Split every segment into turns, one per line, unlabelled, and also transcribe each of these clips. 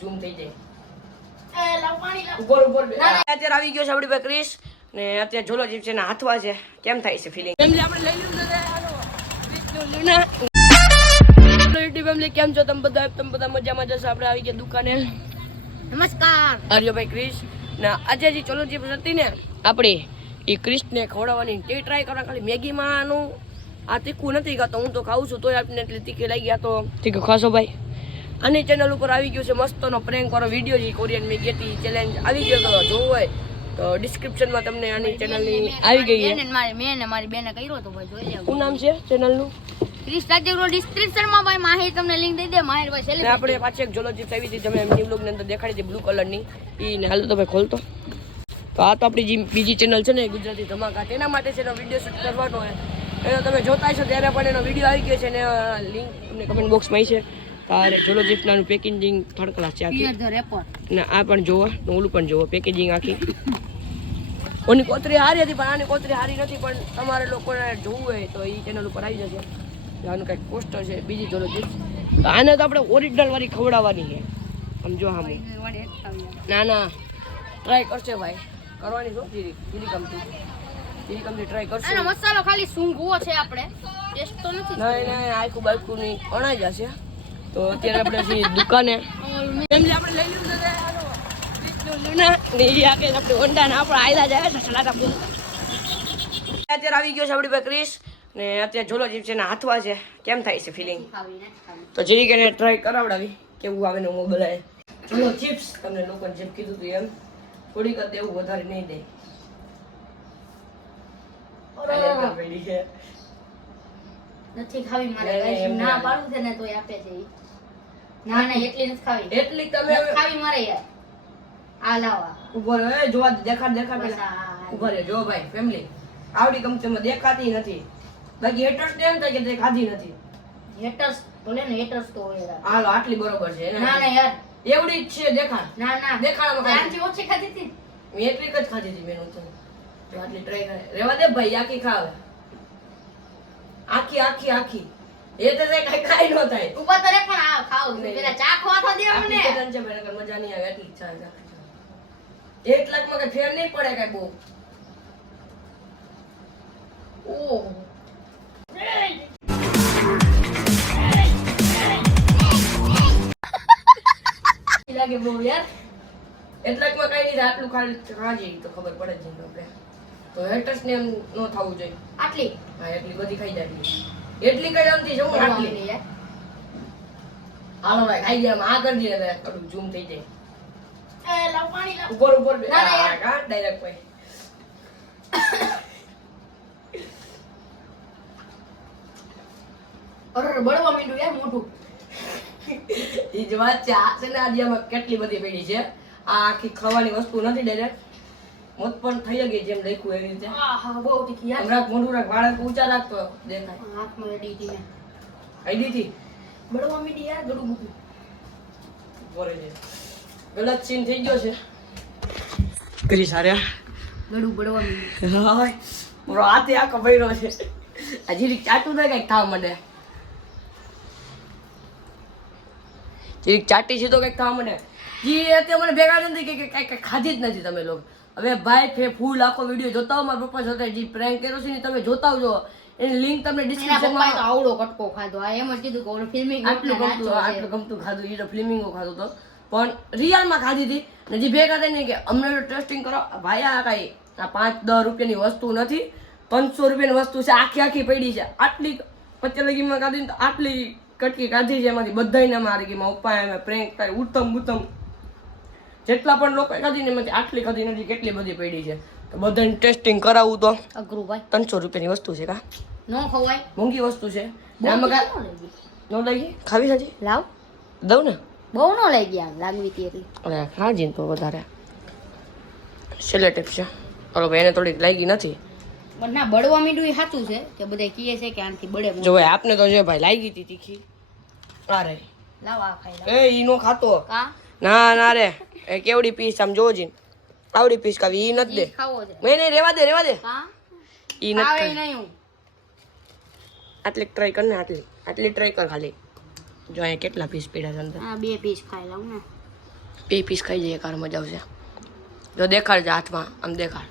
Zoom થઈ જાય. ઉપર ઉપર. અત્યારે આવી ગયો છે આપણી પાસે ક્રિશ. ને અત્યારે જોલો જીપ છે ને હાથવા છે. કેમ થાય છે ફિલિંગ ફેમિલી આપણે લઈ લીધું છે. હાલો. લુના. યુટ્યુબ ફેમિલી કેમ છો? તમે બધા તમે બધા મજામાં જશો આપણે આવી ગયા દુકાને.
નમસ્કાર.
આર્યભાઈ ક્રિશ. ને આજે જે ચલો જીપ હતી ને આપણી એ ક્રિશને ખવડાવવાની તે ટ્રાય કરવા ખાલી મેગીમાં આનું આ તીખું નથી ખાતો હું તો ખાઉં છું તોય આપને એટલી તીખી લાગી ગયા તો તીખું ખાશો ભાઈ? આની ચેનલ ઉપર આવી ગયું છે મસ્તનો પ્રેન્ક વાળો વીડિયો જે કોરિયન મેગેટી ચેલેન્જ આવી ગયો તો જોવું હોય. તો ડિસ્ક્રિપ્શનમાં તમને આની ચેનલની આવી ગઈ છે.
મારી મેં ને મારી બેને કર્યો તો ભાઈ જોઈ
શું નામ છે ચેનલનું
ક્રિસ રાજ્યગૃહ ડિસ્ક્રિપ્શન ભાઈ માહિતી તમને લિંક દઈ દે માહિર ભાઈ
ને આપણે પાછી એક જોલો ચિપ્સ આવી હતી તમે એમની બ્લોગની અંદર દેખાડી હતી બ્લુ કલરની એ ને તો તમે ખોલતો. તો આ તો આપણી જે બીજી ચેનલ છે ને ગુજરાતી ધમાકા. તેના માટે છે એનો વીડિયો શૂટ કરવાનો હોય એનો તમે જોતા છો ત્યારે પણ એનો વીડિયો આવી ગયો છે ને લિંક તમને કમેન્ટ બોક્સમાં છે. તારે જોલો ચિપ્સનાનું પેકેજિંગ થર્ડ ક્લાસ છે આખી. ને આ પણ જોવો ને ઓલું પણ જોવો પેકેજિંગ આખી. ઓની કોતરી હારી હતી પણ આની કોતરી હારી નથી પણ તમારે લોકોને જોવું હોય તો એ ચેનલ ઉપર આવી જશે આનું કંઈક પોસ્ટર છે બીજી જોલો ચિપ્સ તો આને તો આપણે ઓરિજિનલ વાળી ખવડાવવાની છે. સમજો હા ના ના. ટ્રાય કરશે ભાઈ. કરવાની શું? જીરી જીરી કમતી જીરી કમતી ટ્રાય કરશે.
આનો મસાલો ખાલી સૂંઘવો છે આપણે. ટેસ્ટ તો નથી
નહીં નહીં આખું બાઈકું નહીં અણાઈ જશે. તો અત્યારે આપણે છીએ દુકાને. આપણે લઈ લીધું આપણે હોન્ડા ને આપણે આયલા જાય સલાટા અત્યારે આવી ગયો છે આપણી પાસે ક્રિશ ને અત્યારે ઝોલો જીપ છે ને છે. કેમ થાય છે ફિલિંગ
ખાવી નથી ખાવી
તો જરી કે ટ્રાય કરાવડાવી કેવું આવે ને હું બોલાય. ચલો ચિપ્સ તમને લોકોને જેમ કીધું હતું એમ. થોડીક જ દેવું વધારે નહીં દે. છે.
નથી ખાવી મારે
નહીં, નહીં,
guys.
એમ
ના
નહીં.
છે ને તોય આપે છે ઈ. ના ના એટલી નથી ખાવી.
એટલી તમે
ખાવી મારે યાર. આ લાવા
ઊભો એ જોવા દેખાડ દેખાડ પેલા. ઊભો રે જો ભાઈ ફેમિલી આવડી કંપનીમાં દેખાતી નથી. બાકી હેટર્સ ને એમ થાય કે તે ખાધી નથી.
હેટર્સ બોલે ને હેટર્સ તો હોય યાર.
હાલો આટલી બરોબર છે
ના ના યાર.
એવડી જ છે દેખાડ.
ના ના.
દેખાડવામાં ખાધી.
ઓછી ખાધી હતી.
મેં એટલી જ ખાધી હતી મેનું તો આટલી ટ્રાય કરે. રેવા દે ભાઈ આખી ખાવે. આખી આખી આખી. એ તો કઈ કઈ ખાઈ ન થાય.
ઉપર તો પણ આ ખાવ
નહીં.
પેલા ચાખવા તો દે
આટલી
મને
છે ભાઈ મજા નહીં આવે એટલી જ ચાલે આખી ચાલે. કઈ ફેર નહીં પડે કઈ બહુ.
ઓહ
લાગે બહુ યાર. એટલાકમાં કઈ નહીં આટલું ખાલી ખાજી તો ખબર પડે જ નહીં આપણે. તો હેટર્સ ને એમ ન થવું જોઈએ.
આટલી?
હા એટલી બધી ખાઈ જાય એટલી કઈ છે હું આટલી
નહીં યાર
હાલો ભાઈ ખાઈ ગયા આ કરી દે હવે થોડું ઝૂમ થઈ જાય.
એ લાવ પાણી લાવ.
ઉપર ઉપર બે.
ના, ના, યાર.
હા ડાયરેક્ટ ભાઈ.
અરે બળવા માંડ્યું યાર મોટું
ઈ જ વાત છે આ છે ને આજે આમાં કેટલી બધી પડી છે. આ આખી ખાવાની વસ્તુ નથી ડાયરેક્ટ મોત પણ થઈ ગઈ જેમ લખ્યું એવી રીતે.
બહુ તીખી
રાખ મોઢું રાખ બાળક ઊંચા રાખતો દેખાય.
હાથમાં રેડી હતી મેં.
ખાઈ દીધી
બળવા માંડી યાર ગળું બધું
બોરે છે ગલત સીન થઈ ગયો છે. કરી સાર્યા.
ગળું બડવા
હાય મારો હાથે આખો ભર્યો છે. હજી ચાટું ના કંઈક થવા માંડે. જીરીક ચાટી છે તો કંઈક થવા માંડે. જે અત્યારે મને ભેગા નથી કે કઈ કઈ ખાધી જ નથી તમે લોકો. હવે ભાઈ ફે ફૂલ આખો વીડિયો જોતા હો મારા પપ્પા સાથે જે પ્રેન્ક કર્યો છે ને તમે જોતા આવજો. એની લિંક તમને
પપ્પાએ તો આવડો કટકો ખાધો. આ એમ જ કીધું કે ઓલું ફિલ્મિંગ
આટલું ગમતું આટલું ગમતું ખાધું એ તો ફિલ્મિંગો ખાધો તો. પણ રિયલમાં ખાધી હતી ને જે ભેગા થઈને કે અમને ટેસ્ટિંગ કરો. ભાઈ આ કાંઈ આ પાંચ દસ રૂપિયાની વસ્તુ નથી. પાંચસો રૂપિયાની વસ્તુ છે આખી આખી પડી છે. આટલી પચાસ લગીમાં ખાધી ને તો આટલી કટકી કાઢી છે એમાંથી. બધાને મારી મારા પપ્પાએ અમે પ્રેન્ક કરી ઉત્તમ ઉત્તમ. જેટલા પણ લોકો ખાધી ને એમાંથી આટલી ખાધી નથી કેટલી બધી પડી છે. તો બધાને ટેસ્ટિંગ કરાવું તો.
અઘરું ભાઈ
ત્રણસો રૂપિયાની વસ્તુ છે કા?
નો ખવાય.
મોંઘી વસ્તુ છે. ને
લાગી.
ખાવી નથી
લાવ.
દઉં ને?
બહુ ન લાગી ગયા લાગવી હતી એટલી.
અરે ખાજી તો વધારે. છેલ્લે ટીપ છે. ઓલો ભાઈ એને થોડીક લાગી નથી.
પણ ના બળવા મીડું એ સાચું છે. કે બધા કહે છે કે આનાથી બળે.
જો ભાઈ આપને તો જો ભાઈ લાગી હતી તીખી. અરે
લાવ આ ખાઈ
એ ઈ નો ખાતો.
કા?
ના ના રે. એ કેવડી પીસ આમ જોવો જીન આવડી પીસ ખાવી ઈ નથી દે.
ઈ
મેં નહીં રેવા દે રેવા દે. ઈ નથી
નહીં હું.
આટલી ટ્રાય કર ને આટલી. આટલી ટ્રાય કર ખાલી. જો અહીંયા કેટલા પીસ પીડા છે અંદર.
બે પીસ ખાઈ લઉં ને.
બે પીસ ખાઈ જઈએ કાર મજા આવશે. જો દેખાડ છે હાથમાં આમ દેખાડ.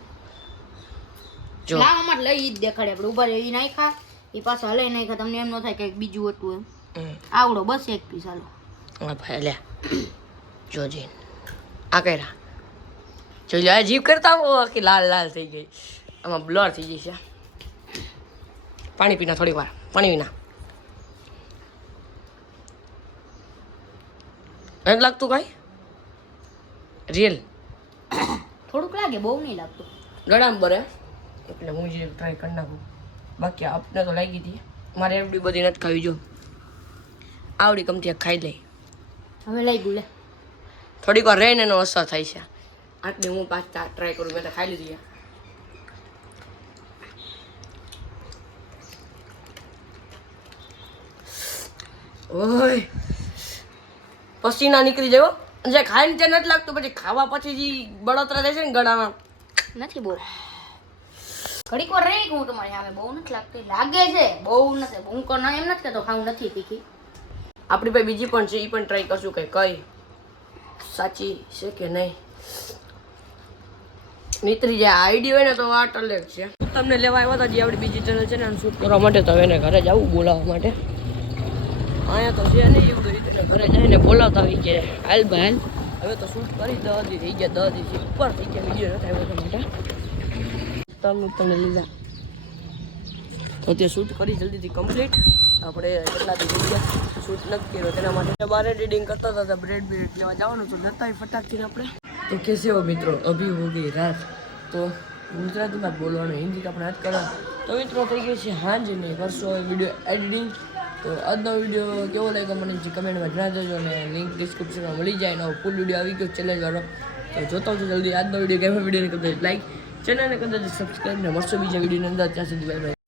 જો.
લાવવા માટે લઈ ઈ જ દેખાડે આપણે. ઊભા રહી નાખ્યા એ પાછો હલાઈ નાખ્યા તમને એમ ન થાય કે બીજું હતું એમ. આવડો બસ એક પીસ હાલો.
હા ભાઈ લે. જોજી. આ કર્યા જોજો આ જીભ કરતા આમ આખી લાલ લાલ થઈ ગઈ. આમાં બ્લર થઈ ગઈ છે. પાણી પીના થોડીક વાર. પાણી વિના નથી લાગતું કાંઈ? રિયલ
થોડુંક લાગે બહુ નહીં લાગતું.
ગળામાં બરે. એટલે હું જે ટ્રાય કરી નાખું. બાકી આપને તો લાગી હતી. મારે એવડી બધી નથી ખાવી જો. આવડી કમથી ખાઈ લઈ
હવે લઈ ગયું લે.
થોડીક વાર રહીને એનો અસર થાય છે. આટલી હું પાસ્તા ટ્રાય કરું મેં તો ખાઈ લીધી ઓય. પસીના નીકળી જાય જે ખાઈને તે નથી લાગતું પછી ખાવા પછી જે બળતરા થાય છે ને ગળામાં.
નથી બહુ. ઘડીક વાર રહી હું તમારી સામે બહુ નથી લાગતી. લાગે છે બહુ નથી. હું કોણ એમ નથી કહેતો ખાવું નથી તીખી
આપણી ભાઈ બીજી પણ છે એ પણ ટ્રાય કરશું કે કઈ. સાચી છે કે નહીં? નીતરી જે આઈડી હોય ને તો વાત અલગ છે. તમને લેવા આવ્યા હતા જે આપણી બીજી ચેનલ છે ને શૂટ કરવા માટે તો એને ઘરે જવું બોલાવવા માટે. અહીંયા તો છે નહીં એવું રીતે. ઘરે જઈને બોલાવતા આવી કે હાલ ભાઈ હવે તો શૂટ કરી દસ દી થઈ ગયા દસ દિવસથી ઉપર થઈ ગયા વીડિયો નથી આવ્યો માટે. તમને તમને લીધા. તો તે શૂટ કરી જલ્દીથી કમ્પ્લીટ આપણે કેટલા દિવસ શૂટ નથી કર્યો તેના માટે. બારે રીડિંગ કરતા હતા બ્રેડ બ્રેડ લેવા જવાનું તો જતા ફટાકીને આપણે. તો કેસે હો મિત્રો? અભી હો રાત. તો ગુજરાતીમાં બોલવાનું હિન્દી આપણે હાથ કરવા તો મિત્રો થઈ ગઈ છે હાંજ ને કરશો વીડિયો એડિટિંગ તો આજનો વીડિયો કેવો લાગ્યો મને જે કમેન્ટમાં જણાવી દેજો અને લિંક ડિસ્ક્રિપ્શનમાં મળી જાય એનો ફૂલ વીડિયો આવી ગયો ચેલેન્જ વાળો. તો જોતા આવજો જલ્દી. આજનો વીડિયો ગમે વિડીયોને કદાચ લાઈક ચેનલને કદાચ સબસ્ક્રાઈબ ને મળશો બીજા વિડીયોની અંદર. ત્યાં સુધી બાય